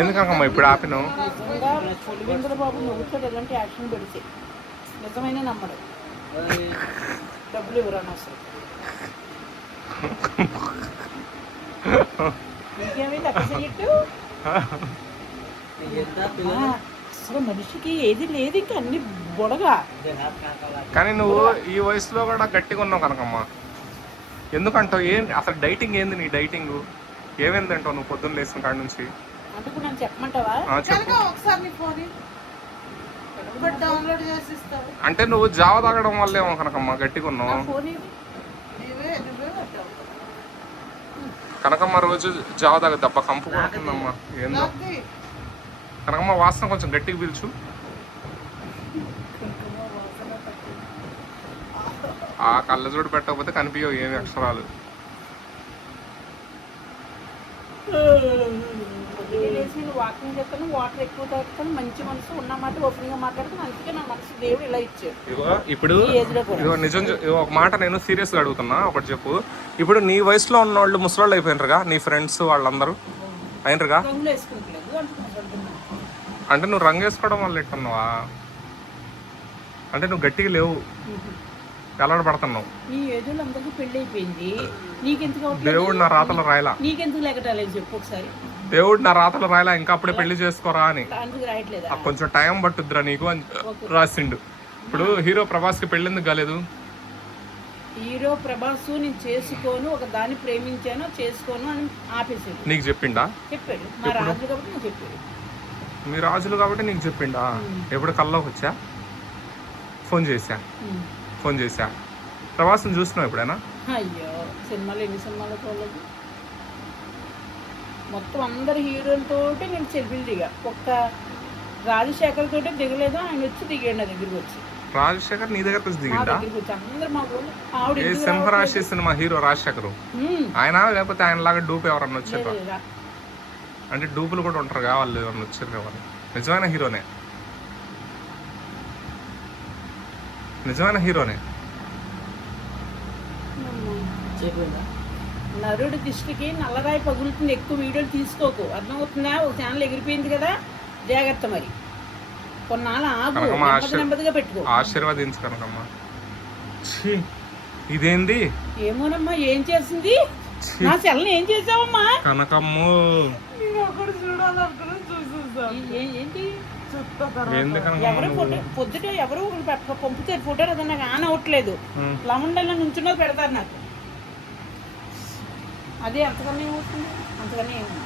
ఎందుకమ్మా ఇప్పుడు ఆపిను? బాబు నవ్వుతాడు ఎలాంటి యాక్షన్ పెడితే నిజమైన నమ్మడు. డబ్బులు ఇవ్వరాను అసలు. ఇంకేమీ లెక్క చెయ్యట్టు. అసలు మనిషికి ఏది లేదు, ఇంకా అన్ని బొడగా. కానీ నువ్వు ఈ వయసులో కూడా గట్టిగా ఉన్నావు కనకమ్మా. ఎందుకంటావు? ఏంటి అసలు డైటింగ్ ఏంది? నీ డైటింగ్ ఏమేంది అంటావు నువ్వు పొద్దున్న లేచిన కాడ నుంచి? అందుకు నన్ను చెప్పమంటావా? అంటే నువ్వు జావ తాగడం వల్లేమో కనకమ్మా గట్టిగా ఉన్నావు. కనకమ్మ రోజు జావ తాగదు తప్ప కంపు కొడుతుందమ్మా. ఏందో కనకమ్మ వాసన కొంచెం గట్టిగా పీల్చు. ఆ కళ్ళజోడు పెట్టకపోతే కనిపించవు ఏమి అక్షరాలు. వాకింగ్ చేస్తాను, వాటర్ ఎక్కువ తాగుతాను, మంచి మనసు ఉన్నమాట ఓపెన్ గా మాట్లాడుతాను. అందుకే నా మనసు దేవుడు ఇలా ఇచ్చాడు. ఇప్పుడు నిజం ఒక మాట నేను సీరియస్ గా అడుగుతున్నా, ఒకటి చెప్పు. ఇప్పుడు నీ వయసులో ఉన్న వాళ్ళు ముసలాళ్ళు అయిపోయినరుగా, నీ ఫ్రెండ్స్ వాళ్ళందరూ అయినరుగా. అంటే నువ్వు రంగు వేసుకోవడం వల్ల ఎట్టున్నావా? అంటే నువ్వు గట్టిగా లేవు, ఎలా పడుతున్నావు? నీ ఏజోళ్ళు అందరికీ పెళ్లి అయిపోయింది, నీకెందుకు? దేవుడు నా రాతలు రాయలా. నీకెందుకు లేకటాలేదు చెప్పు ఒకసారి. దేవుడు నా రాతలు రాయలా, ఇంకా అప్పుడే పెళ్లి చేసుకోరా అని. రాయట్లేదా? కొంచెం టైం పట్టుద్దిరా నీకు అని రాసిండు. ఇప్పుడు హీరో ప్రభాస్ కి పెళ్లి ఎందుకు కాలేదు? హీరో ప్రభాస్ నేను చేసుకోను, ఒక దాన్ని ప్రేమించాను, చేసుకోను అని ఆపేసాడు. నీకు చెప్పిండా? చెప్పాడు. మా రాజు కాబట్టి నేను చెప్పాడు. మీ రాజులు కాబట్టి నీకు చెప్పిండా? ఎప్పుడు కల్లోకి వచ్చా? ఫోన్ చేశా. ప్రభాస్ని చూస్తున్నావు ఎప్పుడైనా? అయ్యో సినిమాలు ఎన్ని సినిమాలు చూడలేదు. మొత్తం అందరు హీరోలతో నేను సెల్ఫీలు దిగా, ఒక్క రాజశేఖర్ తోటే దిగలేదు. ఆయన వచ్చి దిగాడు నా దగ్గరికి వచ్చి. రాజశేఖర్ నీ దగ్గరకు వచ్చి దిగిందా? అందరు మా ఆవిడ సింహరాశి సినిమా హీరో రాజశేఖర్ ఆయన, లేకపోతే ఆయన లాగా డూప్ ఎవరన్నా వచ్చారు? అంటే డూపులు కూడా ఉంటారు కదా వాళ్ళు, ఎవరన్నా వచ్చారు కదా? నిజమైన హీరోనే. నరుడి దృష్టికి నల్లరాయి పగులుతుంది, ఎక్కువ వీడియోలు తీసుకోకు, అర్థమవుతుందా? ఒక ఛానల్ ఎగిరిపోయింది కదా, జాగ్రత్త. మరి కొన్నాళ్ళు ఆగు, నెమ్మదిగా పెట్టుకో. ఆశీర్వదించు కనకమ్మ. ఇదేంది? ఏమోనమ్మా, ఏం చేసింది? నా సెల్ని ఏం చేసావమ్మా? కనకమ్మ ఏంటి? ఎవరు ఫోటో పొద్దుట ఎవరు పంపుతారు ఫోటో, అది నాకు ఆన్ అవ్వట్లేదు. లవండల్లో నుంచున్నది పెడతారు నాకు. అదే అంతకన్నా ఏమవుతుంది? అంతకన్నా ఏముంది?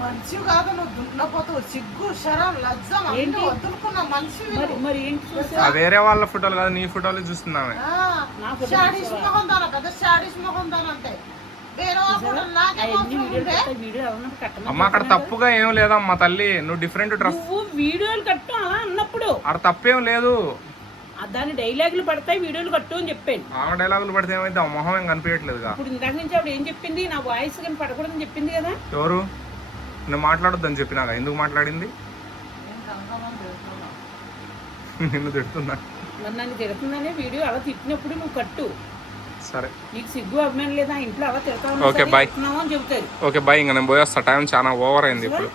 మంచి కాదు, నువ్వు దున్నపోతావు. సిగ్గు శరం లజ్జ వదులుకున్న మనిషి. మరి ఏంటి? వేరే వాళ్ళ ఫోటోలు కాదు, నీ ఫోటోలు చూస్తున్నామే. అమ్మ అక్కడ తప్పుగా ఏం లేదమ్మా తల్లి, నువ్వు డిఫరెంట్ డ్రెస్ వీడియోలు కట్టు అలా అన్నప్పుడు అక్కడ తప్పేం లేదు. దాని డైలాగులు పడతాయి, వీడియోలు కట్టు అని చెప్పాను. ఆ డైలాగులు పడితే ఏమైతే ఆ మొహం ఏం కనిపించట్లేదుగా. ఇప్పుడు ఇందాక నుంచి ఆవిడ ఏం చెప్పింది? నా వాయిస్ కానీ పడకూడదని చెప్పింది కదా. ఎవరు? నేను మాట్లాడొద్దని చెప్పినాక ఎందుకు మాట్లాడింది? నిన్ను తిడుతున్నా. మరి నన్ను తిడుతుందనే వీడియో అలా తిట్టినప్పుడు నువ్వు కట్టు. సరే, నీకు సిగ్గు అభిమానం లేదా? ఇంట్లో అలా తిడతావు. ఓకే బాయ్ అని చెబుతారు. ఓకే బాయ్, ఇంకా నేను పోయేస్తా. టైం చాలా ఓవర్ అయింది, ఇప్పుడు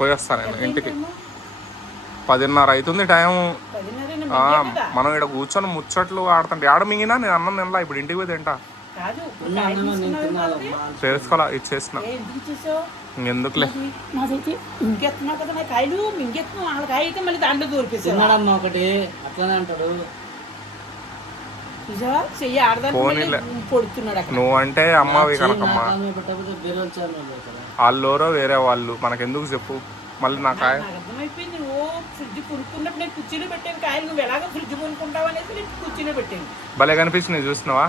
పోయేస్తా నేను ఇంటికి. 10:30 అవుతుంది టైం. మనం ఇక్కడ కూర్చొని ముచ్చట్లు ఆడుతుంటే ఆడ మింగినా నేను అన్నం తినలా. ఇప్పుడు ఇంటికి పోయి తింటా. చేసుకోవాలా? ఇచ్చేసిన. ఎందుకులే, నువ్వంటే అమ్మవి కనకమ్మ. వాళ్ళోరో వేరే వాళ్ళు, మనకెందుకు చెప్పు మళ్ళీ. నా కాయ అర్థమైపోయింది. ఫ్రిడ్జ్ కొనుక్కున్నప్పుడు నేను కుర్చీలో పెట్టాను కాయలు, నువ్వు ఎలాగో ఫ్రిడ్జ్ కొనుక్కుంటావు అనేసి నేను కుర్చీలో పెట్టాను. భలే కనిపించింది, చూస్తున్నావా?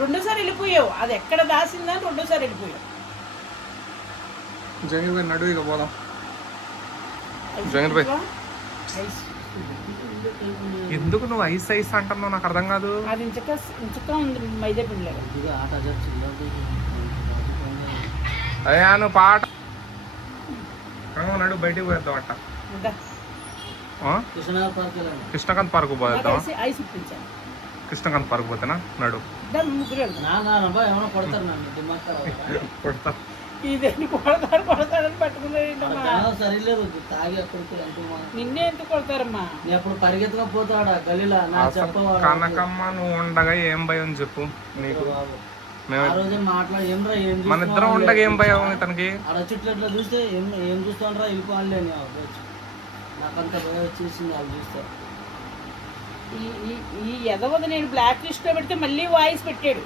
రెండోసారి వెళ్ళిపోయావు, అది ఎక్కడ దాసిందని రెండోసారి వెళ్ళిపోయావు. జంగిల్ భాయ్ నడు, ఇక పోదాం. జంగిల్ భాయ్ ఎందుకు నువ్వు ఐస్ అంటున్నావు? నాకు అర్థం కాదు. అది ఇంచక ఉంది మైదా పిండి. అయ్యా నువ్వు పాట నడు, బయటికి పోయేద్దాం. అట్ట కృష్ణకాంత్ పార్క్ పోయేద్దాం. కృష్ణకాంత్ పార్క్ పోతేనా? నడు. దాని ముగ్గురు వెళ్తాం. ఏమైనా కొడతారు నన్ను దిమాగ్ ఖరాబ్. కొడతా. ఇదేంటి కొడతాడని పట్టుకున్నాడమ్మా. సరిలేదు తాగి అక్కడికి నిన్నే ఎందుకు కొడతారమ్మా? నేను అప్పుడు పరిగెత్తుగా పోతాడా గలీలా నాకు చెప్పవాడు. కనకమ్మ నువ్వు ఉండగా ఏం భయం చెప్పు నీకు? ఆ రోజే మాట్లాడి ఏమరా ఏం మన ఇద్దరం ఉండగా ఏం భయం తనకి? ఆడ చెట్లు ఎట్లా చూస్తే ఏం చూస్తానరా వెళ్ళిపోవాలి అని అవ్వచ్చు. నాకంత భయం వచ్చేసింది వాళ్ళు చూస్తారు. ఈ ఎదవది నేను బ్లాక్ లిస్ట్ లో పెడితే మళ్ళీ వాయిస్ పెట్టాడు.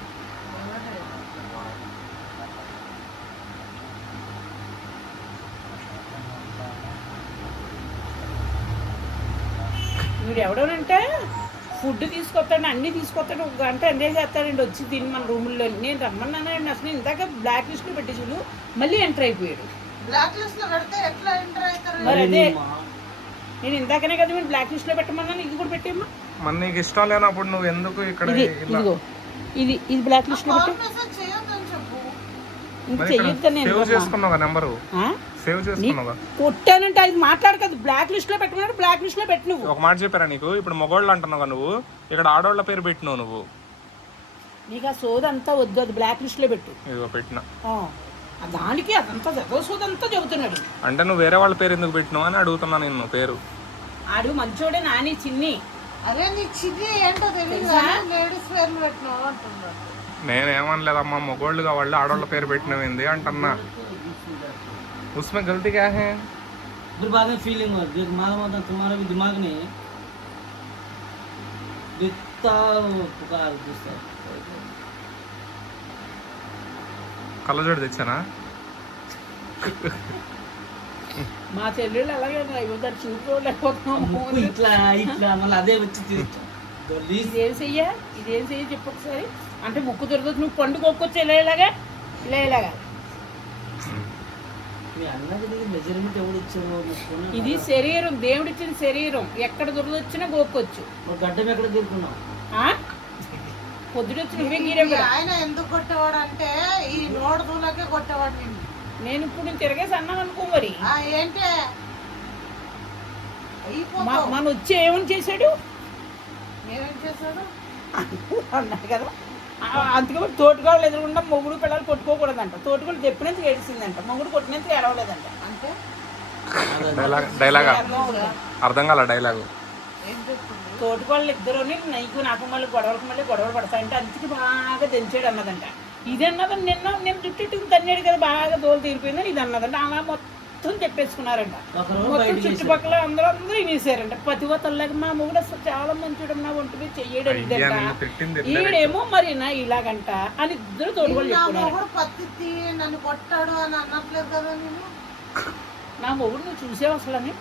వీడు ఎవడోనంటే ఫుడ్ తీసుకొస్తాడు, అన్నీ తీసుకొస్తాడు, 1 గంట ఎంజాయ్ చేస్తాడండి వచ్చి తిని మన రూముల్లో. నేను రమ్మన్నానండి అసలు ఇందాక బ్లాక్ లిస్ట్ లో పెట్టి చూడు మళ్ళీ ఎంటర్ అయిపోయాడు. బ్లాక్ లిస్ట్ లో పెడితే ఎట్లా ఎంటర్ అవుతారు? మరి అదే నేను ఇందాకనే కదా మీరు బ్లాక్ లిస్ట్ లో పెట్టమన్నాను, ఇది కూడా పెట్టేమ్మా. మన నీకు ఇష్టం లేనప్పుడు నువ్వు ఎందుకు ఇక్కడ ఇదిగో ఇది బ్లాక్ లిస్ట్ లో పెట్టు. మెసేజ్ చేయొద్దని చెప్పు. ఇంక చెయ్యొద్దా నేను? సేవ్ చేసుకున్నావా నెంబరు? సేవ్ చేసుకున్నావా? కొట్టానంటే అది మాట్లాడు కదా, బ్లాక్ లిస్ట్ లో పెట్టమన్నాడు, బ్లాక్ లిస్ట్ లో పెట్టు. నువ్వు ఒక మాట చెప్పారా నీకు? ఇప్పుడు మగోళ్ళు అంటున్నావు నువ్వు, ఇక్కడ ఆడోళ్ళ పేరు పెట్టినావు నువ్వు. నీకు ఆ సోదంతా వద్దు, అది బ్లాక్ లిస్ట్ లో పెట్టు. ఇదిగో పెట్టినా. దానికి అదంతా జగవ సోదంతా చెబుతున్నాడు. అంటే నువ్వు వేరే వాళ్ళ పేరు ఎందుకు పెట్టినావు అని అడుగుతున్నా నేను. పేరు ఆడు మంచోడే నాని చిన్ని. అదే నీ చిన్ని ఏంటో తెలియదు, లేడీస్ పేర్లు పెట్టినావు అంటున్నాడు. నేనేమనలేదమ్మా, మగోళ్ళుగా వాళ్ళు ఆడోళ్ళ పేరు పెట్టినవింది అంటున్నా. उसमें गलती क्या है? फिर बाद में फीलिंग हो मालूम होता तुम्हारा भी दिमाग नहीं इतना पुकार दूसरा కళ్ళజోడు తెచ్చానా? మా చెల్లెళ్ళు అలాగే చూసుకోలేకపోతున్నాము. ఇట్లా ఇట్లా మళ్ళీ అదే వచ్చి ఇదేం చెయ్య చెప్పు ఒకసారి. అంటే ముక్కు దొరకదు, నువ్వు పండు కొక్కొచ్చు ఇలాగా ఇలాగా. ఇది శరీరం, దేవుడిచ్చిన శరీరం, ఎక్కడ దొరకొచ్చినా గోక్కొచ్చు. గడ్డం ఎక్కడ దొరుకున్నావు? పొద్దునొచ్చి నువ్వే గీరే. ఆయన ఎందుకు కొట్టేవాడు అంటే ఈ నోడు దూలకే కొట్టేవాడు నిన్ను. నేను ఇప్పుడు నేను తిరగేసి అన్నాను అనుకో మరి. ఏంటే మన వచ్చి ఏమని చేశాడు? ఏమేం చేశాడు అన్నాడు కదా. అందుకే తోటగాళ్ళు ఎదురుకుండా మొగుడు పిల్లలు కొట్టుకోకూడదంట. తోటగాళ్ళు చెప్పినందుకు ఏడిసిందంట, మొగుడు కొట్టినందుకు ఏడవలేదంట. అంటే డైలాగా అర్థం కాల డైలాగు. తోటగాళ్ళు ఇద్దరుని నాకు మళ్ళీ గొడవలు పడతాయంటే అందుకే బాగా దంచాడు అన్నదంట. ఇది అన్నదని నేను చుట్టూ తన్నాడు కదా, బాగా దోలు తీరిపోయిందని ఇది అన్నదంట. అలా మొత్తం చెప్పేసుకున్నారంట. మొత్తం చుట్టుపక్కల అందరూ వినేసారంట. పతివతల్లాగా మా మొగుడు అసలు చాలా మంచిడు, నా ఒంటికి చెయ్యడం ఇదంట, ఈడేమో మరి నా ఇలాగంట అని ఇద్దరు తోడుగోళ్ళు చెప్పుకున్నారు. నన్ను కొట్టాడు అని అనట్లేదు కదా నేను. నా మొగుడు నువ్వు చూసావు అసలు అని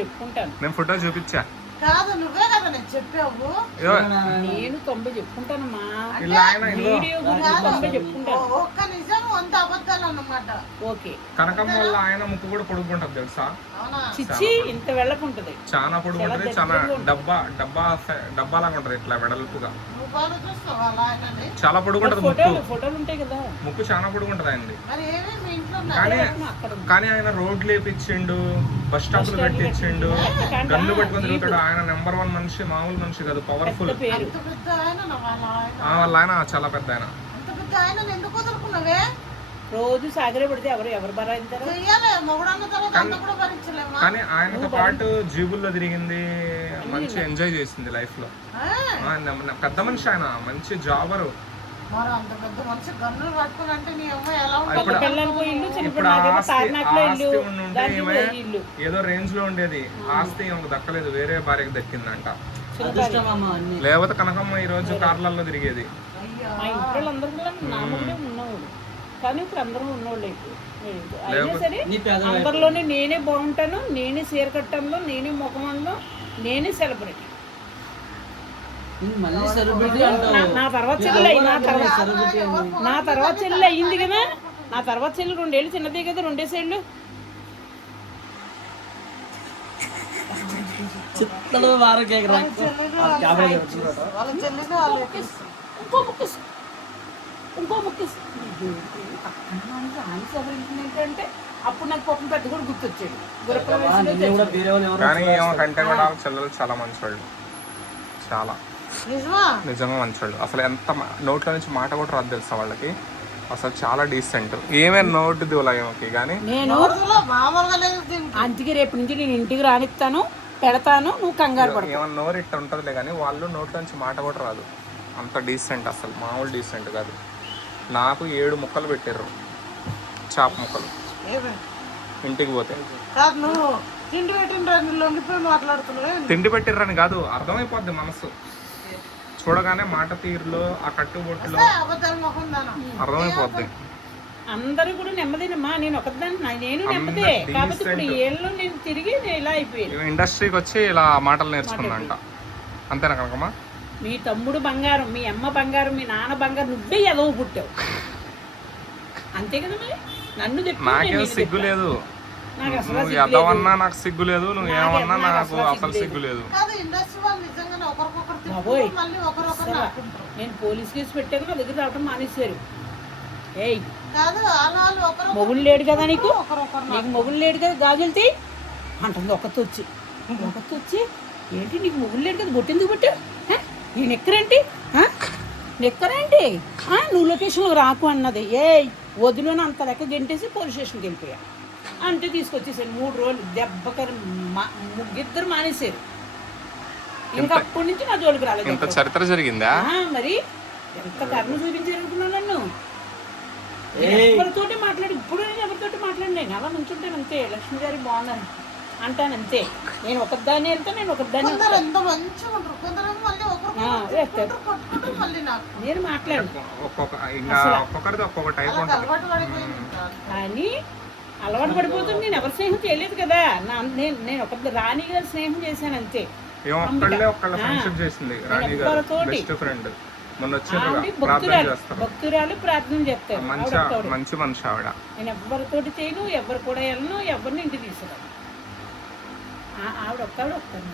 చెప్పుకుంటాను. నేను ఫోటో చూపించా కాదు, నువ్వే కదా నేను చెప్పావు. నేను 90 చెప్పుకుంటానమ్మా. వీడియో గురించి 90 చెప్పుకుంటాను. ఒక్క నిజం 100 అబద్ధాలు అన్నమాట. ఓకే. కనకమ్మ వల్ల ఆయన ముక్కు కూడా పొడుగుంటది తెలుసా? చిచ్చి ఇంత వెళ్ళకుంటది, చాలా పొడుగుంటది, చాలా డబ్బాలాగా ఉంటది ఇట్లా వెడల్పుగా. చాలా పొడుగుంటది ముక్కు. ఫోటోలు ఉంటాయి కదా, ముక్కు చాలా పొడుగుంటది ఆయనది. కానీ కానీ ఆయన రోడ్లు వేపించిండు, బస్ స్టాప్లు పెట్టించిండు, గన్ను పెట్టుకుని తిరుగుతాడు. ఆయన నెంబర్ 1 మనిషి, మామూలు మనిషి కాదు, పవర్ఫుల్. వాళ్ళ ఆయన చాలా పెద్ద ఆయన. రోజు సాగరే పడితే ఎవరు భరించారు? కానీ ఆయనతో పాటు జీబుల్లో తిరిగింది, మంచి ఎంజాయ్ చేసింది లైఫ్ లో. పెద్ద మనిషి ఆయన, మంచి జాబరు. ఇప్పుడు ఆస్తి ఉంటే ఏదో రేంజ్ లో ఉండేది, ఆస్తి దక్కలేదు, వేరే భార్యకి దక్కిందంట. లేకపోతే కనకమ్మ ఈ రోజు కార్లలో తిరిగేది. మా ఇంట్లో అందరూ నామూలే ఉన్నవాడు, కానీ ఇప్పుడు అందరూ ఉన్నవాళ్ళు. అయినా సరే అందరిలోనే నేనే బాగుంటాను, నేనే చీర కట్టంలో, నేనే ముఖమంలో, నేనే సెలబ్రిటీ. నా తర్వాత చెల్లి అయింది కదా. నా తర్వాత చెల్లి 2 ఏళ్ళు చిన్నదే కదా, 2 ఏళ్ళు. ఇంకో ముక్కేసి ఏంటంటే అప్పుడు నాకు పాపం పెద్ద కూడా గుర్తొచ్చాడు. కానీ కంటే కూడా చెల్లెలు చాలా మంచి వాళ్ళు, చాలా నిజమా? నిజంగా మంచోళ్ళు. అసలు ఎంత నోట్లో నుంచి మాట కూడా రాదు తెలుసా వాళ్ళకి. అసలు చాలా డీసెంట్. ఏమైనా నోటు దివలకి కానీ నేను రోజులో మామూలుగా లేదు దీనికి. అందుకే రేపు నుంచి నేను ఇంటికి రానిస్తాను, పెడతాను, నువ్వు కంగారు పడతావు. ఏమన్నా నోరు ఇట్ట ఉంటుందిలే కానీ వాళ్ళు నోట్లో నుంచి మాట కూడా రాదు. అంత డీసెంట్, అసలు మామూలు డీసెంట్ కాదు. నాకు 7 ముక్కలు పెట్టారు, చేప ముక్కలు ఏమే? ఇంటికి పోతే. కాదు నువ్వు తిండి పెట్టిన లొంగిపోయి మాట్లాడుతున్నావే. తిండి పెట్టిర్రని కాదు, అర్థమైపోద్ది మనసు చూడగానే, మాట తీరులో, ఆ కట్టుబొట్టులో అబద్ధాల మొహం దానం. అర్థమైపోద్ది. అందరూ కూడా నెమ్మదినమ్మా, నేను ఒకదాన్ని నేను నెమ్మదే. కాబట్టి ఇప్పుడు ఏళ్ళు నేను తిరిగి నేను ఇలా అయిపోయాను. ఇండస్ట్రీకి వచ్చి ఇలా మాటలు నేర్చుకున్నాంట. అంతేనా కనకమ్మా? మీ తమ్ముడు బంగారం, మీ అమ్మ బంగారం, మీ నాన్న బంగారం, నువ్వే ఎదవ పుట్టావు. అంతే కదా మరి. నన్ను చెప్పు, నేను నాకేం నీకు సిగ్గు చెప్పా. లేదు. నాకు అసలు నువ్వు సిగ్గు లేదు. ఎదవన్నా నాకు సిగ్గు లేదు, నువ్వు ఏమన్నా నాకు నాకు అసలు అసలు సిగ్గు లేదు. కాదు ఇండస్ట్రీ వాళ్ళు నిజంగానే ఒకరికొకరు బాబోయ్. తిట్టుకుంటారు, మళ్ళీ ఒకరొకరు ఆడుకుంటారు. నేను పోలీస్ కేసు పెట్టాక నా దగ్గర రావడం మానేశారు. ఏయ్, కాదు వాళ్ళు ఒకరు మొగుడు లేడు కదా నీకు, ఒకరొకరు నీకు మొగుడు లేడు కదా, గాజులతి అంటుంది ఒకతొచ్చి. ఒకతొచ్చి ఏంటి నీకు మొగుడు లేడు కదా, బొట్టెందుకు పెట్టు, నీ నెక్కరేంటి, నెక్కరేంటి, నువ్వు లొకేషన్లో రాకు అన్నది. ఏయ్ వదిలోని అంత లెక్క గెంటేసి పోలీస్ స్టేషన్కి వెళ్ళిపోయా. అంటే తీసుకొచ్చేసాను. 3 రోజులు దెబ్బకరి ముగ్గిద్దరు మానేశారు. ఇంకా అప్పటి నుంచి నా జోలికి రాలేదు. ఇంత చరిత్ర జరిగిందా? మరి ఎంత కర్మ చూపించారు అనుకున్నాను నన్ను. నేను ఎవరితోటి మాట్లాడి, ఇప్పుడు నేను ఎవరితోటి మాట్లాడినాను అలా నుంచుంటాను అంతే. లక్ష్మి గారి బాగున్నాను అంటాను అంతే. నేను ఒకదాన్ని వెళ్తాను, నేను ఒకదాన్ని కొందరు ఎంత మంచిగా ఉంటారు, కొందరు మళ్ళీ ఒకరు కొట్టుకుంటారు, మళ్ళీ నాకు నేను మాట్లాడు. ఒక్కొక్కరిది ఒక్కొక్క టైప్ ఉంటుంది. అలవాటు పడిపోయింది. కానీ అలవాటు పడిపోతుంది. నేను ఎవరి స్నేహం చేయలేదు కదా. నేను ఒక రాణి గారి స్నేహం చేశాను అంతే. ఏమో ఒక్కళ్ళ ఫ్రెండ్షిప్ చేసింది రాణి గారు, బెస్ట్ ఫ్రెండ్. మొన్న ఆవిడ వచ్చి ప్రార్థన చేస్తారు. భక్తురాలు ప్రార్థన చేస్తారు. మంచి మనిషి ఆవిడ. నేను ఎవరితోటి చేయను, ఎవరు కూడా వెళ్ళను, ఎవరిని ఇంటికి తీసుకురాను. ఆవిడ ఒక్కడు వస్తాను.